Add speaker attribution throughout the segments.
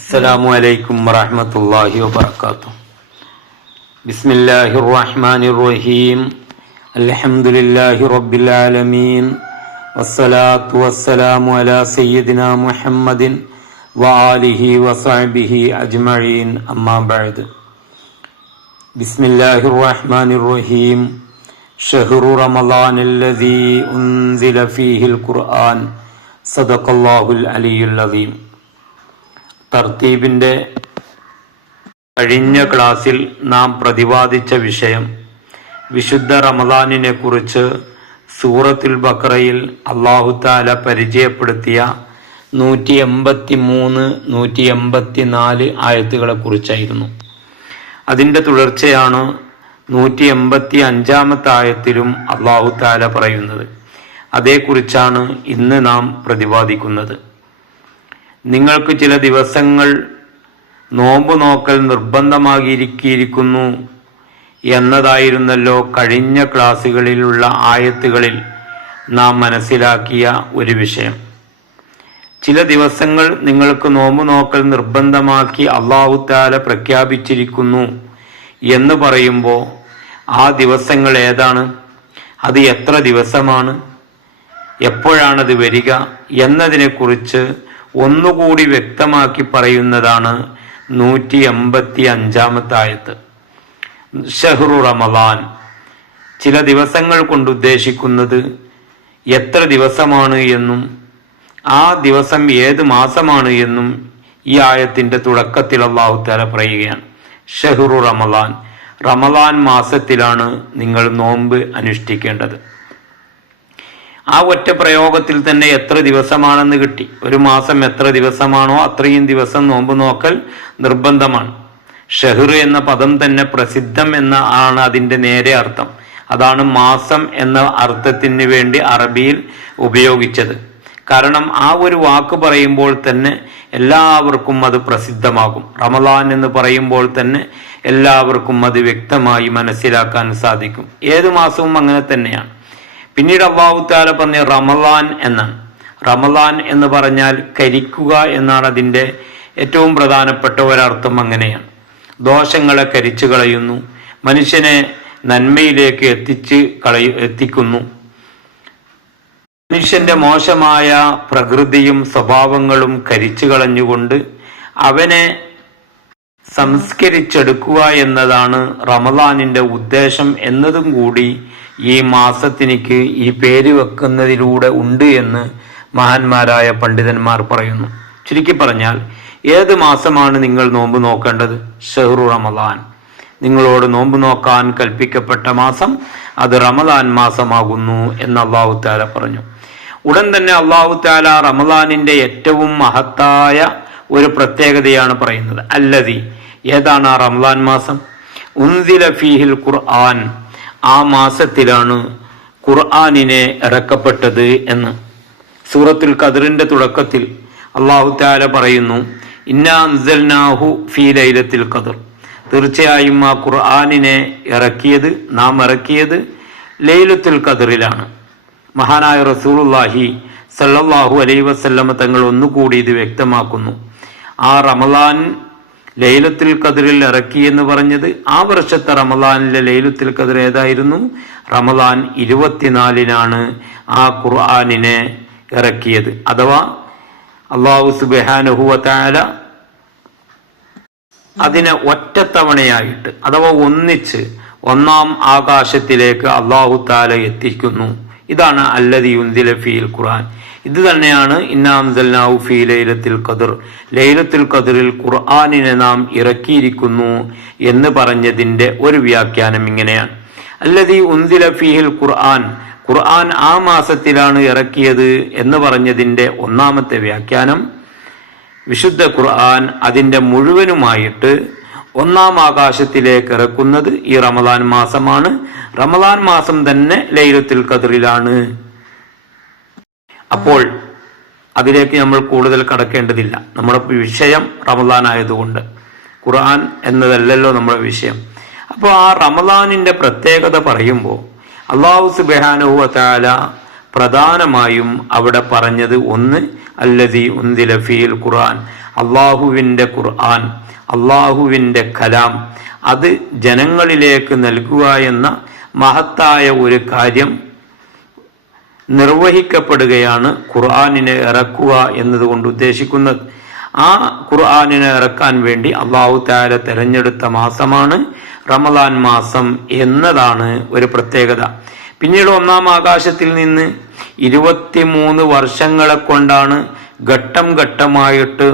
Speaker 1: السلام عليكم ورحمة الله وبركاته. بسم الله الرحمن الرحيم. الحمد لله رب العالمين. والصلاة والسلام على سيدنا محمد وآله وصحبه أجمعين. أما بعد. بسم الله الرحمن الرحيم. شهر رمضان الذي أنزل فيه القرآن. صدق الله العلي العظيم. തർത്തീബിന്റെ കഴിഞ്ഞ ക്ലാസ്സിൽ നാം പ്രതിപാദിച്ച വിഷയം വിശുദ്ധ റമദാനിനെ കുറിച്ച് സൂറത്തുൽ ബക്രയിൽ അള്ളാഹു താല പരിചയപ്പെടുത്തിയ നൂറ്റി എൺപത്തി മൂന്ന് നൂറ്റി എൺപത്തി നാല് ആയത്തുകളെ കുറിച്ചായിരുന്നു. അതിന്റെ തുടർച്ചയാണ് നൂറ്റി എൺപത്തി അഞ്ചാമത്തെ ആയത്തിലും അള്ളാഹു താല പറയുന്നത്. അതേക്കുറിച്ചാണ് ഇന്ന് നാം പ്രതിപാദിക്കുന്നത്. നിങ്ങൾക്ക് ചില ദിവസങ്ങൾ നോമ്പ് നോക്കൽ നിർബന്ധമാകിയിരിക്കുന്നു എന്നതായിരുന്നല്ലോ കഴിഞ്ഞ ക്ലാസ്സുകളിലുള്ള ആയത്തുകളിൽ നാം മനസ്സിലാക്കിയ ഒരു വിഷയം. ചില ദിവസങ്ങൾ നിങ്ങൾക്ക് നോമ്പ് നോക്കൽ നിർബന്ധമാക്കി അള്ളാഹു താല പ്രഖ്യാപിച്ചിരിക്കുന്നു എന്ന് പറയുമ്പോൾ ആ ദിവസങ്ങൾ ഏതാണ്? അത് എത്ര ദിവസമാണ്? എപ്പോഴാണത് വരിക എന്നതിനെക്കുറിച്ച് ഒന്നുകൂടി വ്യക്തമാക്കി പറയുന്നതാണ് നൂറ്റി എൺപത്തി അഞ്ചാമത്തെ ആയത്ത് ഷഹ്റു റമദാൻ. ചില ദിവസങ്ങൾ കൊണ്ട് ഉദ്ദേശിക്കുന്നത് എത്ര ദിവസമാണ് എന്നും ആ ദിവസം ഏത് മാസമാണ് എന്നും ഈ ആയത്തിന്റെ തുടക്കത്തിൽ അള്ളാഹു തആല പറയുകയാണ്. ഷഹ്റു റമദാൻ. റമദാൻ മാസത്തിലാണ് നിങ്ങൾ നോമ്പ് അനുഷ്ഠിക്കേണ്ടത്. ആ ഒറ്റ പ്രയോഗത്തിൽ തന്നെ എത്ര ദിവസമാണെന്ന് കിട്ടി. ഒരു മാസം എത്ര ദിവസമാണോ അത്രയും ദിവസം നോമ്പ് നോക്കൽ നിർബന്ധമാണ്. ഷെഹ്ർ എന്ന പദം തന്നെ പ്രസിദ്ധം എന്ന ആണ് അതിന്റെ നേരെ അർത്ഥം. അതാണ് മാസം എന്ന അർത്ഥത്തിന് വേണ്ടി അറബിയിൽ ഉപയോഗിച്ചത്. കാരണം ആ ഒരു വാക്ക് പറയുമ്പോൾ തന്നെ എല്ലാവർക്കും അത് പ്രസിദ്ധമാകും. റമദാൻ എന്ന് പറയുമ്പോൾ തന്നെ എല്ലാവർക്കും അത് വ്യക്തമായി മനസ്സിലാക്കാൻ സാധിക്കും. ഏത് മാസവും അങ്ങനെ തന്നെയാണ്. പിന്നീട് അള്ളാഹുത്താല പറഞ്ഞ റമലാൻ എന്നാണ് റമലാൻ എന്ന് പറഞ്ഞാൽ കരിക്കുക എന്നാണ് അതിന്റെ ഏറ്റവും പ്രധാനപ്പെട്ട ഒരർത്ഥം അങ്ങനെയാണ്. ദോഷങ്ങളെ കരിച്ചു കളയുന്നു. മനുഷ്യനെ നന്മയിലേക്ക് എത്തിച്ച് കളയു എത്തിക്കുന്നു. മനുഷ്യന്റെ മോശമായ പ്രകൃതിയും സ്വഭാവങ്ങളും കരിച്ചു കളഞ്ഞുകൊണ്ട് അവനെ സംസ്കരിച്ചെടുക്കുക എന്നതാണ് റമദാനിന്റെ ഉദ്ദേശം എന്നതും കൂടി ഈ മാസത്തിനിക്ക് ഈ പേര് വെക്കുന്നതിലൂടെ ഉണ്ട് എന്ന് മഹാന്മാരായ പണ്ഡിതന്മാർ പറയുന്നു. ചുരുക്കി പറഞ്ഞാൽ ഏത് മാസമാണ് നിങ്ങൾ നോമ്പ് നോക്കേണ്ടത്? ഷെഹ്റു റമദാൻ. നിങ്ങളോട് നോമ്പ് നോക്കാൻ കൽപ്പിക്കപ്പെട്ട മാസം അത് റമദാൻ മാസമാകുന്നു എന്ന് അള്ളാഹു താല പറഞ്ഞു. ഉടൻ തന്നെ അള്ളാഹു താല റമദാനിന്റെ ഏറ്റവും മഹത്തായ ഒരു പ്രത്യേകതയാണ് പറയുന്നത്. അല്ലതി ഏതാണ് ആ റമദാൻ മാസം? ഉൻസില ഫീഹിൽ ഖുർആൻ. ആ മാസത്തിലാണ് ഖുർആാനിനെ ഇറക്കപ്പെട്ടത് എന്ന്. സൂറത്തുൽ ഖദറിന്റെ തുടക്കത്തിൽ അള്ളാഹു താല പറയുന്നു ഇന്നാഹു ഫീ ലൈലത്തിൽ തീർച്ചയായും ആ ഖുർആാനിനെ ഇറക്കിയത് നാം ഇറക്കിയത് ലൈലത്തുൽ ഖദറിലാണ്. മഹാനായ റസൂലുല്ലാഹി സല്ലല്ലാഹു അലൈഹി വസല്ലമ തങ്ങൾ ഒന്നുകൂടി ഇത് വ്യക്തമാക്കുന്നു. ആ റമലാൻ ലൈലത്തുൽ ഖദറിൽ ഇറക്കി എന്ന് പറഞ്ഞത് ആ വർഷത്തെ റമദാനിലെ ലൈലത്തുൽ ഖദർ ഏതായിരുന്നു? റമദാൻ ഇരുപത്തിനാലിനാണ് ആ ഖുർആാനിനെ ഇറക്കിയത്. അഥവാ അള്ളാഹു സുബാനുഹുവല അതിനെ ഒറ്റത്തവണയായിട്ട് അഥവാ ഒന്നിച്ച് ഒന്നാം ആകാശത്തിലേക്ക് അള്ളാഹു താല എത്തിക്കുന്നു. ഇതാണ് അല്ലതി ഉന്തിലഫിൽ ഖുർആൻ. ഇത് തന്നെയാണ് ഇന്നാം ഫീ ലൈലത്തിൽ ഖദർ. ലൈലത്തിൽ ഖദറിൽ ഖുർആാനിനെ നാം ഇറക്കിയിരിക്കുന്നു എന്ന് പറഞ്ഞതിന്റെ ഒരു വ്യാഖ്യാനം ഇങ്ങനെയാണ്. അല്ലതി ഉന്തില ഫിഹിൽ ഖുർആൻ. ഖുർആൻ ആ മാസത്തിലാണ് ഇറക്കിയത് എന്ന് പറഞ്ഞതിന്റെ ഒന്നാമത്തെ വ്യാഖ്യാനം. വിശുദ്ധ ഖുർആൻ അതിന്റെ മുഴുവനുമായിട്ട് ഒന്നാം ആകാശത്തിലേക്ക് ഇറക്കുന്നത് ഈ റമദാൻ മാസമാണ്. റമദാൻ മാസം തന്നെ ലൈലത്തിൽ ഖദറിലാണ്. അപ്പോൾ അതിലേക്ക് നമ്മൾ കൂടുതൽ കടക്കേണ്ടതില്ല. നമ്മുടെ വിഷയം റമദാൻ ആയതുകൊണ്ട്. ഖുർആൻ എന്നതല്ലല്ലോ നമ്മുടെ വിഷയം. അപ്പോൾ ആ റമദാനിന്റെ പ്രത്യേകത പറയുമ്പോൾ അള്ളാഹു സുബാനുഹു താല പ്രധാനമായും അവിടെ പറഞ്ഞത് ഒന്ന് അല്ലതി ഉന്തില ഫീൽ ഖുർആൻ. അള്ളാഹുവിന്റെ ഖുർആൻ അള്ളാഹുവിന്റെ കലാം. അത് ജനങ്ങളിലേക്ക് നൽകുക എന്ന മഹത്തായ ഒരു കാര്യം നിർവഹിക്കപ്പെടുകയാണ് ഖുർആാനിനെ ഇറക്കുക എന്നതുകൊണ്ട് ഉദ്ദേശിക്കുന്നത്. ആ ഖുർആാനിനെ ഇറക്കാൻ വേണ്ടി അള്ളാഹു താര തെരഞ്ഞെടുത്ത മാസമാണ് റമദാൻ മാസം എന്നതാണ് ഒരു പ്രത്യേകത. പിന്നീട് ഒന്നാം ആകാശത്തിൽ നിന്ന് ഇരുപത്തിമൂന്ന് വർഷങ്ങളെ കൊണ്ടാണ് ഘട്ടം ഘട്ടമായിട്ട്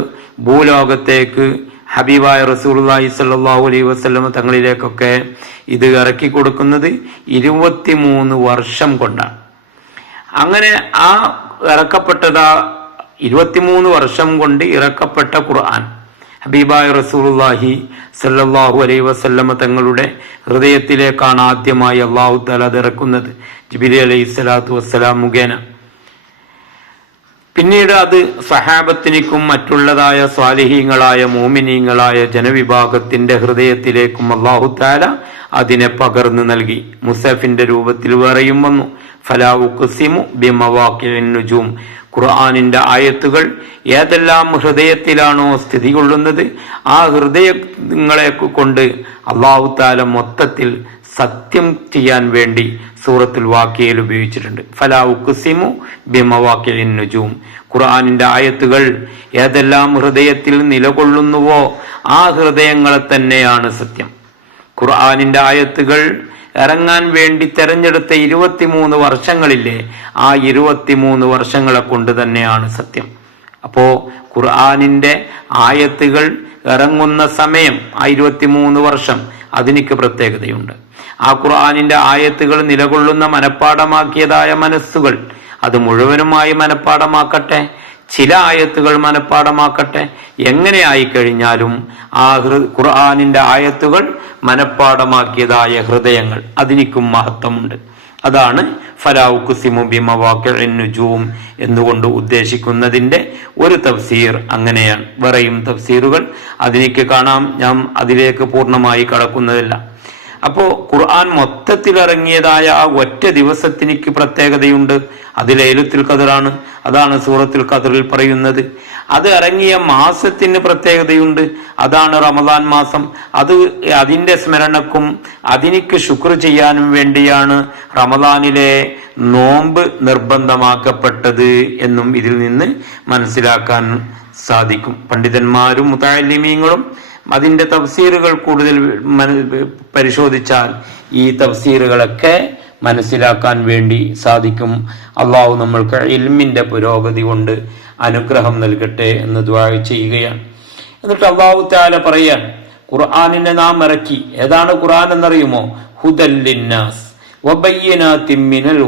Speaker 1: ഭൂലോകത്തേക്ക് ഹബീബായ റസൂലി സല്ലാഹു അലൈഹി വസ്ലമ തങ്ങളിലേക്കൊക്കെ ഇത് ഇറക്കി കൊടുക്കുന്നത് ഇരുപത്തിമൂന്ന് വർഷം കൊണ്ടാണ്. അങ്ങനെ ആ ഇറക്കപ്പെട്ടതാ ഇരുപത്തിമൂന്ന് വർഷം കൊണ്ട് ഇറക്കപ്പെട്ട ഖുർആൻ. ഹബീബായ റസൂലുള്ളാഹി സല്ലാഹു അലൈ വസല്ലമ തങ്ങളുടെ ഹൃദയത്തിലേക്കാണ് ആദ്യമായി അള്ളാഹു തല അത് ഇറക്കുന്നത് ജിബിലി അലൈഹി സ്വലാത്തു വസ്സലാം മുഖേന. പിന്നീട് അത് സഹാബത്തിനിക്കും മറ്റുള്ളതായ സ്വാലിഹീങ്ങളായ മോമിനീങ്ങളായ ജനവിഭാഗത്തിന്റെ ഹൃദയത്തിലേക്കും അള്ളാഹു താല അതിനെ പകർന്നു നൽകി. മുസഫിന്റെ രൂപത്തിൽ വേറെയും വന്നു. ഫലാവുക്കുസിമു ബിമവാക്കിനുജൂം ഖുർആാനിന്റെ ആയത്തുകൾ ഏതെല്ലാം ഹൃദയത്തിലാണോ സ്ഥിതി കൊള്ളുന്നത് ആ ഹൃദയങ്ങളെ കൊണ്ട് അള്ളാഹു താല മൊത്തത്തിൽ സത്യം ചെയ്യാൻ വേണ്ടി സൂറത്തുൽ വാക്കിയൽ ഉപയോഗിച്ചിട്ടുണ്ട്. ഫലാ ഉക്കുസിമു ബിമവാക്കിൻ നുജൂം. ഖുർആാനിന്റെ ആയത്തുകൾ ഏതെല്ലാം ഹൃദയത്തിൽ നിലകൊള്ളുന്നുവോ ആ ഹൃദയങ്ങളെ തന്നെയാണ് സത്യം. ഖുർആാനിന്റെ ആയത്തുകൾ ഇറങ്ങാൻ വേണ്ടി തെരഞ്ഞെടുത്ത ഇരുപത്തിമൂന്ന് വർഷങ്ങളില്ലേ ആ ഇരുപത്തിമൂന്ന് വർഷങ്ങളെ കൊണ്ട് തന്നെയാണ് സത്യം. അപ്പോ ഖുർആാനിന്റെ ആയത്തുകൾ ഇറങ്ങുന്ന സമയം ആ ഇരുപത്തിമൂന്ന് വർഷം അതിനിക്ക് പ്രത്യേകതയുണ്ട്. ആ ഖുർആാനിന്റെ ആയത്തുകൾ നിലകൊള്ളുന്ന മനഃപ്പാടമാക്കിയതായ മനസ്സുകൾ അത് മുഴുവനുമായി മനഃപ്പാടമാക്കട്ടെ ചില ആയത്തുകൾ മനഃപ്പാടമാക്കട്ടെ എങ്ങനെ ആയിക്കഴിഞ്ഞാലും ആ ഹൃ ഖുർആാനിന്റെ ആയത്തുകൾ മനഃപ്പാടമാക്കിയതായ ഹൃദയങ്ങൾ അതിനിക്കും മഹത്വമുണ്ട്. അതാണ് ഫലാവുക്കുസിമു ബിമവാക്കും എന്നുകൊണ്ട് ഉദ്ദേശിക്കുന്നതിന്റെ ഒരു തഫ്സീർ അങ്ങനെയാണ്. വേറെയും തഫ്സീറുകൾ അതിലേക്ക് കാണാം. ഞാൻ അതിലേക്ക് പൂർണമായി കടക്കുന്നതില്ല. അപ്പോ ഖുർആൻ മൊത്തത്തിൽ ഇറങ്ങിയതായ ആ ഒറ്റ ദിവസത്തിനിക്ക് പ്രത്യേകതയുണ്ട്. അത് ലൈലത്തുൽ ഖദറാണ്. അതാണ് സൂറത്തുൽ ഖദറിൽ പറയുന്നത്. അത് ഇറങ്ങിയ മാസത്തിന് പ്രത്യേകതയുണ്ട്. അതാണ് റമദാൻ മാസം. അത് അതിന്റെ സ്മരണക്കും അതിനിക്ക് ശുക്ർ ചെയ്യാനും വേണ്ടിയാണ് റമദാനിലെ നോമ്പ് നിർബന്ധമാക്കപ്പെട്ടത് എന്നും ഇതിൽ നിന്ന് മനസ്സിലാക്കാൻ സാധിക്കും. പണ്ഡിതന്മാരും മുതാലിമീങ്ങളും അതിന്റെ തഫ്സീറുകൾ കൂടുതൽ പരിശോധിച്ചാൽ ഈ തഫ്സീറുകളൊക്കെ മനസ്സിലാക്കാൻ വേണ്ടി സാധിക്കും. അള്ളാഹു നമ്മൾക്ക് ഇൽമിന്റെ പുരോഗതി കൊണ്ട് അനുഗ്രഹം നൽകട്ടെ എന്ന് ദ്വാ ചെയ്യുകയാണ്. എന്നിട്ട് അള്ളാഹു താല പറയാൻ ഖുർആാനിനെ നാം ഇറക്കി. ഏതാണ് ഖുർആൻ എന്നറിയുമോ? ഹുദല്ലിന്നാസ്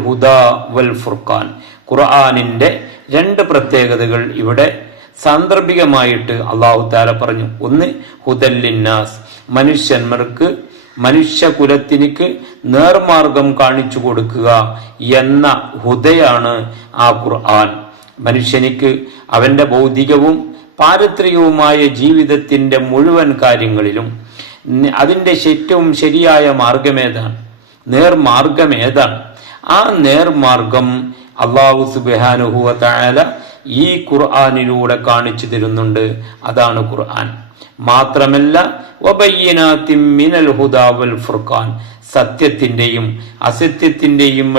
Speaker 1: ഹുദാ വൽ ഫുർഖാൻ. ഖുർആാനിന്റെ രണ്ട് പ്രത്യേകതകൾ ഇവിടെ സാന്ദർഭികമായിട്ട് അള്ളാഹു താല പറഞ്ഞു. ഒന്ന് ഹുദല്ലിന്നാസ്. മനുഷ്യന്മാർക്ക് മനുഷ്യകുലത്തിനിക്ക് നേർമാർഗം കാണിച്ചു കൊടുക്കുക എന്ന ഹുദയാണ് ആ ഖുർആൻ. മനുഷ്യനിക്ക് അവന്റെ ഭൗതികവും പാരത്രികവുമായ ജീവിതത്തിന്റെ മുഴുവൻ കാര്യങ്ങളിലും അതിന്റെ ശറ്റവും ശരിയായ മാർഗമേതാണ്? നേർമാർഗം ഏതാണ് ആ നേർമാർഗം അള്ളാഹു സുബാനുഹുവ ഈ ഖുർആാനിലൂടെ കാണിച്ചു തരുന്നുണ്ട്. അതാണ് ഖുർആൻ. മാത്രമല്ല ഹുദാവൽ ഫുർഖാൻ. സത്യത്തിന്റെയും അസത്യത്തിന്റെയും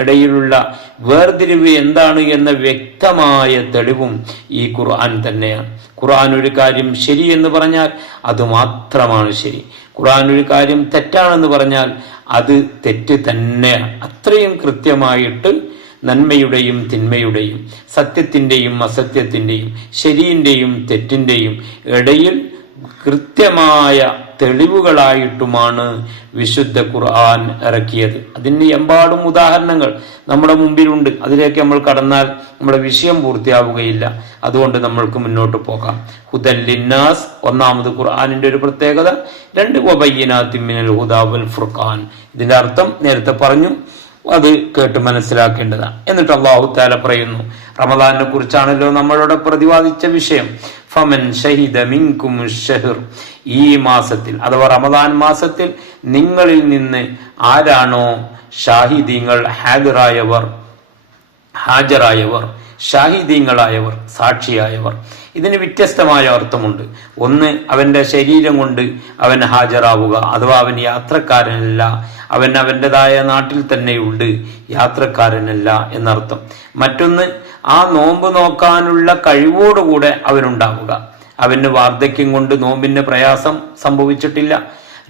Speaker 1: ഇടയിലുള്ള വേർതിരിവ് എന്താണ് എന്ന വ്യക്തമായ തെളിവും ഈ ഖുർആൻ തന്നെയാണ്. ഖുർആൻ ഒരു കാര്യം ശരി എന്ന് പറഞ്ഞാൽ അത് മാത്രമാണ് ശരി. ഖുർആൻ ഒരു കാര്യം തെറ്റാണെന്ന് പറഞ്ഞാൽ അത് തെറ്റ് തന്നെയാണ്. അത്രയും കൃത്യമായിട്ട് നന്മയുടെയും തിന്മയുടെയും സത്യത്തിന്റെയും അസത്യത്തിന്റെയും ശരിയിന്റെയും തെറ്റിന്റെയും ഇടയിൽ കൃത്യമായ തെളിവുകളായിട്ടുമാണ് വിശുദ്ധ ഖുർആൻ ഇറക്കിയത്. അതിന് എമ്പാടും ഉദാഹരണങ്ങൾ നമ്മുടെ മുമ്പിലുണ്ട്. അതിലേക്ക് നമ്മൾ കടന്നാൽ നമ്മുടെ വിഷയം പൂർത്തിയാവുകയില്ല. അതുകൊണ്ട് നമ്മൾക്ക് മുന്നോട്ട് പോകാം. ഹുദല്ലിന്നാസ് ഒന്നാമത് ഖുർആാനിന്റെ ഒരു പ്രത്യേകത. രണ്ട് മിനൽ ഹുദാബുൽ ഫുർഖാൻ. ഇതിന്റെ അർത്ഥം നേരത്തെ പറഞ്ഞു. അത് കേട്ട് മനസ്സിലാക്കേണ്ടതാണ്. എന്നിട്ട് അള്ളാഹു താല പറയുന്നു റമദാനെ കുറിച്ചാണല്ലോ നമ്മളോട് പ്രതിപാദിച്ച വിഷയം. ഫമൻ ഷഹിദ മിൻകും ഷഹിർ. ഈ മാസത്തിൽ അഥവാ റമദാൻ മാസത്തിൽ നിങ്ങളിൽ നിന്ന് ആരാണോ ഷാഹിദീങ്ങൾ ഹാജറായവർ ഹാജരായവർ ഷാഹിദീങ്ങളായവർ സാക്ഷിയായവർ. ഇതിന് വ്യത്യസ്തമായ അർത്ഥമുണ്ട്. ഒന്ന് അവന്റെ ശരീരം കൊണ്ട് അവൻ ഹാജരാവുക അഥവാ അവൻ യാത്രക്കാരനല്ല. അവൻ അവന്റെതായ നാട്ടിൽ തന്നെയുണ്ട് യാത്രക്കാരനല്ല എന്നർത്ഥം. മറ്റൊന്ന് ആ നോമ്പ് നോക്കാനുള്ള കഴിവോടുകൂടെ അവനുണ്ടാവുക. അവന് വാർദ്ധക്യം കൊണ്ട് നോമ്പിന് പ്രയാസം സംഭവിച്ചിട്ടില്ല.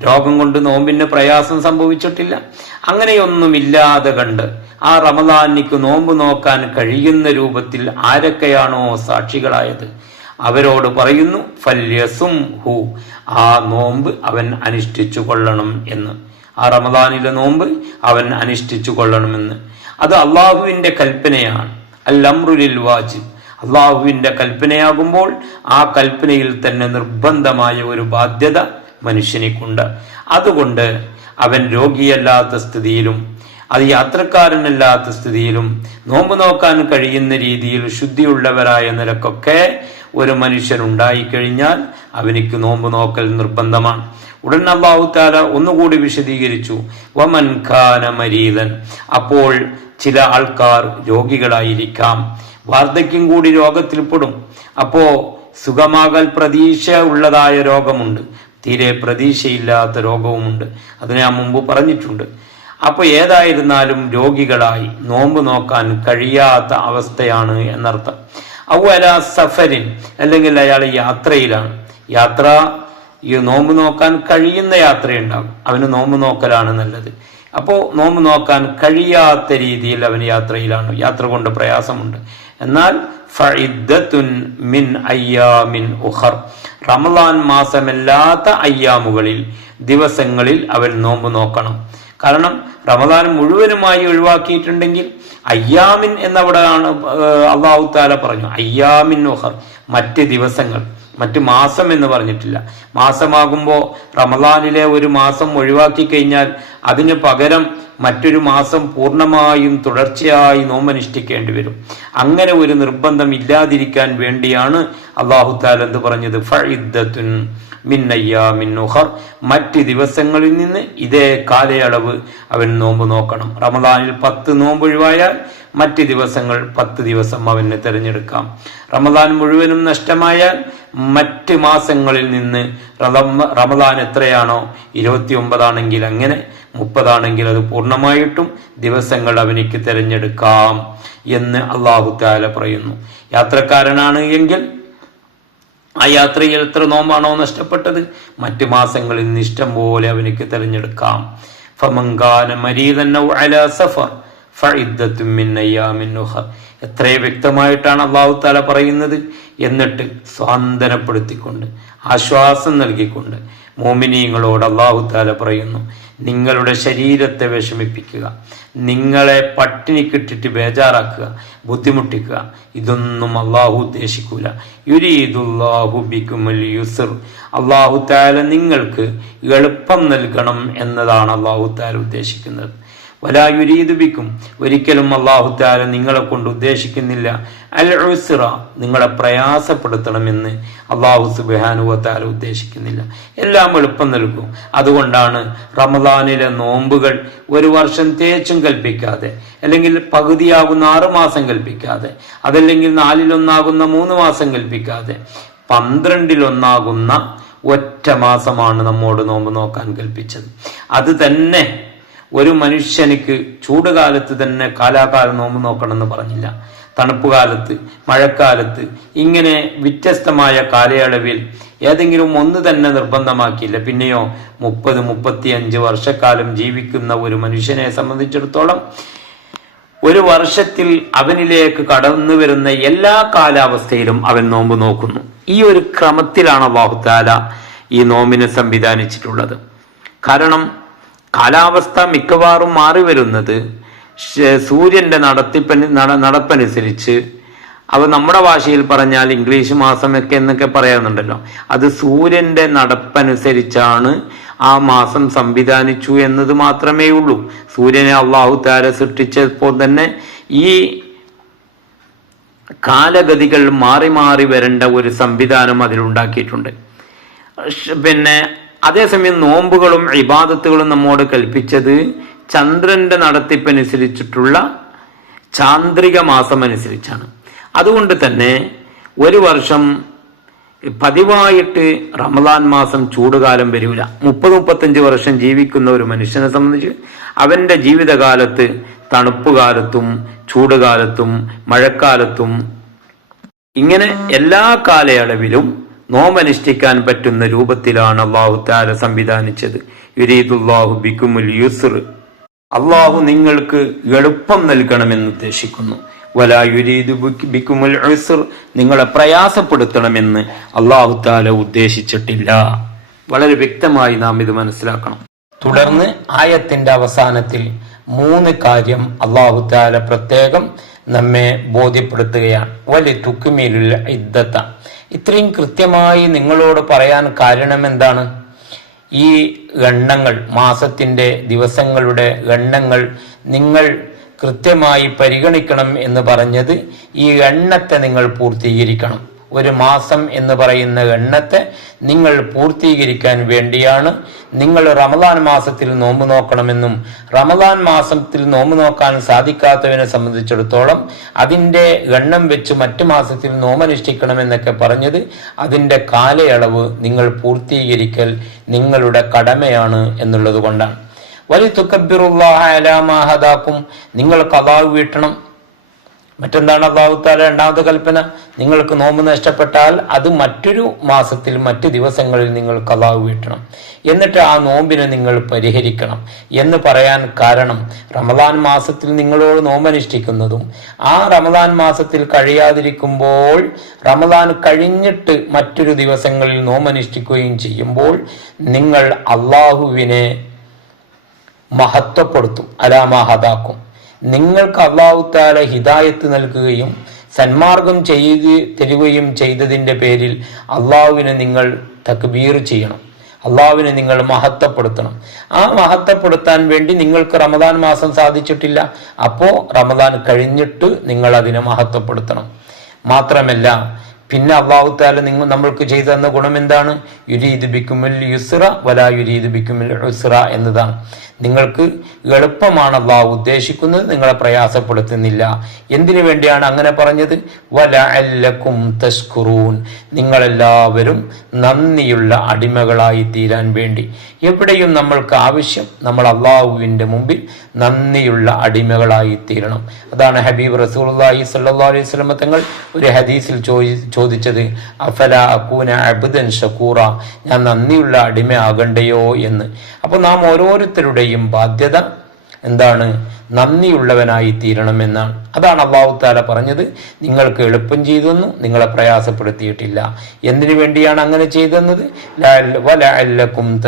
Speaker 1: രോഗം കൊണ്ട് നോമ്പിന് പ്രയാസം സംഭവിച്ചിട്ടില്ല. അങ്ങനെയൊന്നുമില്ലാതെ കണ്ട് ആ റമദാനിക്ക് നോമ്പ് നോക്കാൻ കഴിയുന്ന രൂപത്തിൽ ആരൊക്കെയാണോ സാക്ഷികളായത്? അവരോട് പറയുന്നു ഫല്യസും ഹു. ആ നോമ്പ് അവൻ അനുഷ്ഠിച്ചു കൊള്ളണം എന്ന്. ആ റമദാനിലെ നോമ്പ് അവൻ അനുഷ്ഠിച്ചു കൊള്ളണമെന്ന്. അത് അള്ളാഹുവിന്റെ കൽപ്പനയാണ്. അൽ വാജി അള്ളാഹുവിന്റെ കൽപ്പനയാകുമ്പോൾ ആ കൽപ്പനയിൽ തന്നെ നിർബന്ധമായ ഒരു ബാധ്യത മനുഷ്യനിക്കുണ്ട്. അതുകൊണ്ട് അവൻ രോഗിയല്ലാത്ത സ്ഥിതിയിലും അത് യാത്രക്കാരനല്ലാത്ത സ്ഥിതിയിലും നോമ്പ് നോക്കാൻ കഴിയുന്ന രീതിയിൽ ശുദ്ധിയുള്ളവരായ നിലക്കൊക്കെ ഒരു മനുഷ്യൻ ഉണ്ടായിക്കഴിഞ്ഞാൽ അവനിക്ക് നോമ്പ് നോക്കൽ നിർബന്ധമാണ്. ഉടൻ അബാഹുത്താല ഒന്നുകൂടി വിശദീകരിച്ചു. വമൻ മരീതൻ അപ്പോൾ ചില ആൾക്കാർ രോഗികളായിരിക്കാം. വാർദ്ധക്യം കൂടി രോഗത്തിൽപ്പെടും അപ്പോ സുഖമാകൽ പ്രതീക്ഷ ഉള്ളതായ രോഗമുണ്ട്. തീരെ പ്രതീക്ഷയില്ലാത്ത രോഗവുമുണ്ട്. അത് ഞാൻ മുമ്പ് പറഞ്ഞിട്ടുണ്ട്. അപ്പൊ ഏതായിരുന്നാലും രോഗികളായി നോമ്പ് നോക്കാൻ കഴിയാത്ത അവസ്ഥയാണ് എന്നർത്ഥം. അവല സഫരിൻ അല്ലെങ്കിൽ അയാൾ യാത്രയിലാണ്. യാത്ര ഈ നോമ്പ് നോക്കാൻ കഴിയുന്ന യാത്രയുണ്ടാകും. അവന് നോമ്പ് നോക്കലാണ് നല്ലത്. അപ്പോൾ നോമ്പ് നോക്കാൻ കഴിയാത്ത രീതിയിൽ അവൻ യാത്രയിലാണ്. യാത്ര കൊണ്ട് പ്രയാസമുണ്ട്. എന്നാൽ ഫഇദ്ദത്തുൻ മിൻ ഉഖർ. റമദാൻ മാസമല്ലാത്ത അയ്യാമുകളിൽ ദിവസങ്ങളിൽ അവൻ നോമ്പ് നോക്കണം. കാരണം റമദാൻ മുഴുവനുമായി ഒഴിവാക്കിയിട്ടുണ്ടെങ്കിൽ അയ്യാമിൻ എന്നവിടെയാണ് അള്ളാഹു താല പറഞ്ഞു. അയ്യാമിൻ ഉഖർ മറ്റ് ദിവസങ്ങൾ മറ്റ് മാസം എന്ന് പറഞ്ഞിട്ടില്ല. മാസമാകുമ്പോൾ റമദാനിലെ ഒരു മാസം ഒഴിവാക്കി കഴിഞ്ഞാൽ അതിന് പകരം മറ്റൊരു മാസം പൂർണമായും തുടർച്ചയായി നോമ്പനുഷ്ഠിക്കേണ്ടി വരും അങ്ങനെ ഒരു നിർബന്ധം ഇല്ലാതിരിക്കാൻ വേണ്ടിയാണ് അള്ളാഹു താല എന്ത് പറഞ്ഞത്? ഫഇദ്ദത്തുൻ മിന്നയ്യാമിന്നുഹർ മറ്റ് ദിവസങ്ങളിൽ നിന്ന് ഇതേ കാലയളവ് അവൻ നോമ്പ് നോക്കണം. റമദാനിൽ പത്ത് നോമ്പ് ഒഴിവായാൽ മറ്റ് ദിവസങ്ങൾ പത്ത് ദിവസം അവന് തിരഞ്ഞെടുക്കാം. റമദാൻ മുഴുവനും നഷ്ടമായാൽ മറ്റ് മാസങ്ങളിൽ നിന്ന് റമദാൻ എത്രയാണോ? ഇരുപത്തി ഒമ്പതാണെങ്കിൽ അങ്ങനെ മുപ്പതാണെങ്കിൽ അത് പൂർണമായിട്ടും ദിവസങ്ങൾ അവനിക്ക് തിരഞ്ഞെടുക്കാം എന്ന് അള്ളാഹു താല പറയുന്നു. യാത്രക്കാരനാണ് എങ്കിൽ ആ യാത്രയിൽ എത്ര നോമ്പാണോ നഷ്ടപ്പെട്ടത്? മറ്റു മാസങ്ങളിൽ നിന്ന് ഇഷ്ടം പോലെ അവനിക്ക് തിരഞ്ഞെടുക്കാം ഫമങ്കാന മരീതന്നൗ അല സഫർ. ഉഖർ വ്യക്തമായിട്ടാണ് അള്ളാഹു താല പറയുന്നത്. എന്നിട്ട് സ്വാന്തനപ്പെടുത്തിക്കൊണ്ട് ആശ്വാസം നൽകിക്കൊണ്ട് മോമിനിയങ്ങളോട് അള്ളാഹു താല പറയുന്നു നിങ്ങളുടെ ശരീരത്തെ വിഷമിപ്പിക്കുക നിങ്ങളെ പട്ടിണി കിട്ടിട്ട് ബേജാറാക്കുക ബുദ്ധിമുട്ടിക്കുക ഇതൊന്നും അള്ളാഹു ഉദ്ദേശിക്കൂല. യുരീദുല്ലാഹു ബിക്കുമൽ യുസർ. അള്ളാഹു താല നിങ്ങൾക്ക് എളുപ്പം നൽകണം എന്നതാണ് അള്ളാഹു താല ഉദ്ദേശിക്കുന്നത്. വലായുരീതുബിക്കും ഒരിക്കലും അള്ളാഹു താല നിങ്ങളെ കൊണ്ട് ഉദ്ദേശിക്കുന്നില്ല. അൽ ഉസ്റ നിങ്ങളെ പ്രയാസപ്പെടുത്തണമെന്ന് അള്ളാഹു സുബാനുവത്താല ഉദ്ദേശിക്കുന്നില്ല. എല്ലാം എളുപ്പം നൽകും. അതുകൊണ്ടാണ് റമദാനിലെ നോമ്പുകൾ ഒരു വർഷം തേച്ചും കൽപ്പിക്കാതെ അല്ലെങ്കിൽ പകുതിയാകുന്ന ആറു മാസം കൽപ്പിക്കാതെ അതല്ലെങ്കിൽ നാലിലൊന്നാകുന്ന മൂന്ന് മാസം കൽപ്പിക്കാതെ പന്ത്രണ്ടിലൊന്നാകുന്ന ഒറ്റ മാസമാണ് നമ്മോട് നോമ്പ് നോക്കാൻ കൽപ്പിച്ചത്. അത് തന്നെ ഒരു മനുഷ്യനിക്ക് ചൂടുകാലത്ത് തന്നെ കാലാകാലം നോമ്പ് നോക്കണമെന്ന് പറഞ്ഞില്ല. തണുപ്പ് കാലത്ത് മഴക്കാലത്ത് ഇങ്ങനെ വ്യത്യസ്തമായ കാലയളവിൽ ഏതെങ്കിലും ഒന്ന് തന്നെ നിർബന്ധമാക്കിയില്ല. പിന്നെയോ മുപ്പത് മുപ്പത്തിയഞ്ച് വർഷക്കാലം ജീവിക്കുന്ന ഒരു മനുഷ്യനെ സംബന്ധിച്ചിടത്തോളം ഒരു വർഷത്തിൽ അവനിലേക്ക് കടന്നു വരുന്ന എല്ലാ കാലാവസ്ഥയിലും അവൻ നോമ്പ് നോക്കുന്നു. ഈ ഒരു ക്രമത്തിലാണ് അള്ളാഹുത്താല ഈ നോമ്പിനെ സംവിധാനിച്ചിട്ടുള്ളത്. കാരണം കാലാവസ്ഥ മിക്കവാറും മാറി വരുന്നത് സൂര്യന്റെ നടത്തിപ്പന് നട- നടപ്പനുസരിച്ച്. അവ നമ്മുടെ ഭാഷയിൽ പറഞ്ഞാൽ ഇംഗ്ലീഷ് മാസമൊക്കെ എന്നൊക്കെ പറയാറുണ്ടല്ലോ. അത് സൂര്യന്റെ നടപ്പനുസരിച്ചാണ് ആ മാസം സംവിധാനിച്ചു എന്നത് മാത്രമേ ഉള്ളൂ. സൂര്യനെ അള്ളാഹു താര സൃഷ്ടിച്ചപ്പോൾ തന്നെ ഈ കാലഗതികൾ മാറി മാറി വരേണ്ട ഒരു സംവിധാനം അതിലുണ്ടാക്കിയിട്ടുണ്ട്. പിന്നെ അതേസമയം നോമ്പുകളും ഇബാദത്തുകളും നമ്മോട് കൽപ്പിച്ചത് ചന്ദ്രന്റെ നടത്തിപ്പനുസരിച്ചിട്ടുള്ള ചാന്ദ്രിക മാസം അനുസരിച്ചാണ് അതുകൊണ്ട് തന്നെ ഒരു വർഷം പതിവായിട്ട് റമദാൻ മാസം ചൂടുകാലം വരില്ല മുപ്പത് മുപ്പത്തഞ്ച് വർഷം ജീവിക്കുന്ന ഒരു മനുഷ്യനെ സംബന്ധിച്ച് അവന്റെ ജീവിതകാലത്ത് തണുപ്പ് കാലത്തും ചൂടുകാലത്തും മഴക്കാലത്തും ഇങ്ങനെ എല്ലാ കാലയളവിലും നോമനുഷ്ഠിക്കാൻ പറ്റുന്ന രൂപത്തിലാണ് അള്ളാഹു താര സംവിധാനിച്ചത്. യുരീദുല്ലാഹു ബിക്കുമുൽ യുസ്ർ. അള്ളാഹു നിങ്ങൾക്ക് എളുപ്പം നൽകണമെന്ന് ഉദ്ദേശിക്കുന്നു. വലാ യുരീദു ബിക്- ബിക്കുമുൽ ഉസ്ർ നിങ്ങളെ പ്രയാസപ്പെടുത്തണമെന്ന് അള്ളാഹു താല ഉദ്ദേശിച്ചിട്ടില്ല. വളരെ വ്യക്തമായി നാം ഇത് മനസ്സിലാക്കണം. തുടർന്ന് ആയത്തിന്റെ അവസാനത്തിൽ മൂന്ന് കാര്യം അള്ളാഹു താല പ്രത്യേകം നമ്മെ ബോധ്യപ്പെടുത്തുകയാണ്. വലിയ തുക്കുമീലുള്ള ഇദ്ദത്ത. ഇത്രയും കൃത്യമായി നിങ്ങളോട് പറയാൻ കാരണം എന്താണ്? ഈ ഗണ്ണങ്ങൾ മാസത്തിന്റെ ദിവസങ്ങളുടെ ഗണ്ണങ്ങൾ നിങ്ങൾ കൃത്യമായി പരിഗണിക്കണം എന്ന് പറഞ്ഞത് ഈ എണ്ണത്തെ നിങ്ങൾ പൂർത്തീകരിക്കണം. ഒരു മാസം എന്ന് പറയുന്ന എണ്ണത്തെ നിങ്ങൾ പൂർത്തീകരിക്കാൻ വേണ്ടിയാണ്. നിങ്ങൾ റമദാൻ മാസത്തിൽ നോമ്പ് നോക്കണമെന്നും റമദാൻ മാസത്തിൽ നോമ്പ് നോക്കാൻ സാധിക്കാത്തവനെ സംബന്ധിച്ചിടത്തോളം അതിന്റെ എണ്ണം വെച്ച് മറ്റു മാസത്തിൽ നോമനുഷ്ഠിക്കണമെന്നൊക്കെ പറഞ്ഞത് അതിന്റെ കാലയളവ് നിങ്ങൾ പൂർത്തീകരിക്കൽ നിങ്ങളുടെ കടമയാണ് എന്നുള്ളത് കൊണ്ടാണ്. വലി തുക്കബിറുല്ലാഹലാമാഹദാക്കും നിങ്ങൾ കഥാവ് വീട്ടണം. മറ്റെന്താണ് അള്ളാഹുത്താല രണ്ടാമത്തെ കൽപ്പന? നിങ്ങൾക്ക് നോമ്പ് നഷ്ടപ്പെട്ടാൽ അത് മറ്റൊരു മാസത്തിൽ മറ്റു ദിവസങ്ങളിൽ നിങ്ങൾ കലാവ് വീട്ടണം. എന്നിട്ട് ആ നോമ്പിനെ നിങ്ങൾ പരിഹരിക്കണം. എന്ന് പറയാൻ കാരണം റമദാൻ മാസത്തിൽ നിങ്ങളോട് നോമ്പനുഷ്ഠിക്കുന്നതും ആ റമദാൻ മാസത്തിൽ കഴിയാതിരിക്കുമ്പോൾ റമദാൻ കഴിഞ്ഞിട്ട് മറ്റൊരു ദിവസങ്ങളിൽ നോമ്പനുഷ്ഠിക്കുകയും ചെയ്യുമ്പോൾ നിങ്ങൾ അള്ളാഹുവിനെ മഹത്വപ്പെടുത്തും അലാമഹതാക്കും നിങ്ങൾക്ക് അള്ളാഹുത്താല ഹിദായത്ത് നൽകുകയും സന്മാർഗം ചെയ്ത് തരികയും ചെയ്തതിന്റെ പേരിൽ അള്ളാഹുവിനെ നിങ്ങൾ തക്ബീർ ചെയ്യണം. അള്ളാഹുവിനെ നിങ്ങൾ മഹത്വപ്പെടുത്തണം. ആ മഹത്വപ്പെടുത്താൻ വേണ്ടി നിങ്ങൾക്ക് റമദാൻ മാസം സാധിച്ചിട്ടില്ല. അപ്പോൾ റമദാൻ കഴിഞ്ഞിട്ട് നിങ്ങൾ അതിനെ മഹത്വപ്പെടുത്തണം. മാത്രമല്ല പിന്നെ അള്ളാഹുത്താല നിങ്ങൾ നമ്മൾക്ക് ചെയ്തു തന്ന ഗുണം എന്താണ്? യുരീദ് ബിക്കുമുൽ യുസ്ര വലാ യുരീദ് ബിക്കുമുൽ ഉസ്ര എന്നതാണ്. നിങ്ങൾക്ക് എളുപ്പമാണ് അള്ളാഹു ഉദ്ദേശിക്കുന്നത് നിങ്ങളെ പ്രയാസപ്പെടുത്തുന്നില്ല. എന്തിനു വേണ്ടിയാണ് അങ്ങനെ പറഞ്ഞത്? വല അല്ലക്കും തസ്കുറൂൻ. നിങ്ങളെല്ലാവരും നന്ദിയുള്ള അടിമകളായി തീരാൻ വേണ്ടി. എവിടെയും നമ്മൾക്ക് ആവശ്യം നമ്മൾ അള്ളാഹുവിന്റെ മുമ്പിൽ നന്ദിയുള്ള അടിമകളായി തീരണം. അതാണ് ഹബീബ് റസൂൽ അള്ളാഹി സല്ലാ അലൈഹി സ്വലമ തങ്ങൾ ഒരു ഹദീസിൽ ചോദി ചോദിച്ചത് അഫല അക്കൂന അബുദൻ ഷക്കൂറ ഞാൻ നന്ദിയുള്ള അടിമ ആകണ്ടയോ എന്ന്. അപ്പോൾ നാം ഓരോരുത്തരുടെയും ബാധ്യത എന്താണ്? നന്ദിയുള്ളവനായി തീരണമെന്നാണ് അതാണ് അള്ളാഹുത്താല പറഞ്ഞത്. നിങ്ങൾക്ക് എളുപ്പം ചെയ്തെന്നു നിങ്ങളെ പ്രയാസപ്പെടുത്തിയിട്ടില്ല. എന്തിനു വേണ്ടിയാണ് അങ്ങനെ ചെയ്തെന്നത്? വലഅല്ലക്കും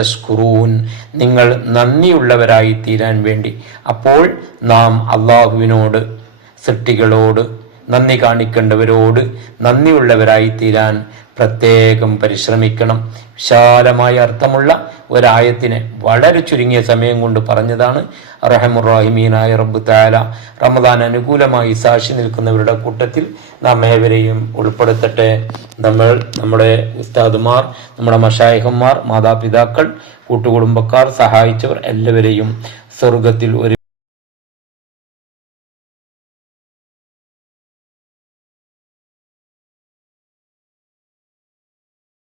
Speaker 1: നിങ്ങൾ നന്ദിയുള്ളവരായി തീരാൻ വേണ്ടി. അപ്പോൾ നാം അള്ളാഹുവിനോട് സൃഷ്ടികളോട് നന്ദി കാണിക്കേണ്ടവരോട് നന്ദിയുള്ളവരായി തീരാൻ പ്രത്യേകം പരിശ്രമിക്കണം. വിശാലമായ അർത്ഥമുള്ള ഒരായത്തിനെ വളരെ ചുരുങ്ങിയ സമയം കൊണ്ട് പറഞ്ഞതാണ് റഹമുറാഹിമീനായ റബ്ബു താല റമദാൻ അനുകൂലമായി സാക്ഷി നിൽക്കുന്നവരുടെ കൂട്ടത്തിൽ നാം ഏവരെയും ഉൾപ്പെടുത്തട്ടെ. നമ്മൾ നമ്മുടെ ഉസ്താദുമാർ നമ്മുടെ മഷായഹന്മാർ മാതാപിതാക്കൾ കൂട്ടുകുടുംബക്കാർ സഹായിച്ചവർ എല്ലാവരെയും സ്വർഗത്തിൽ ഒരു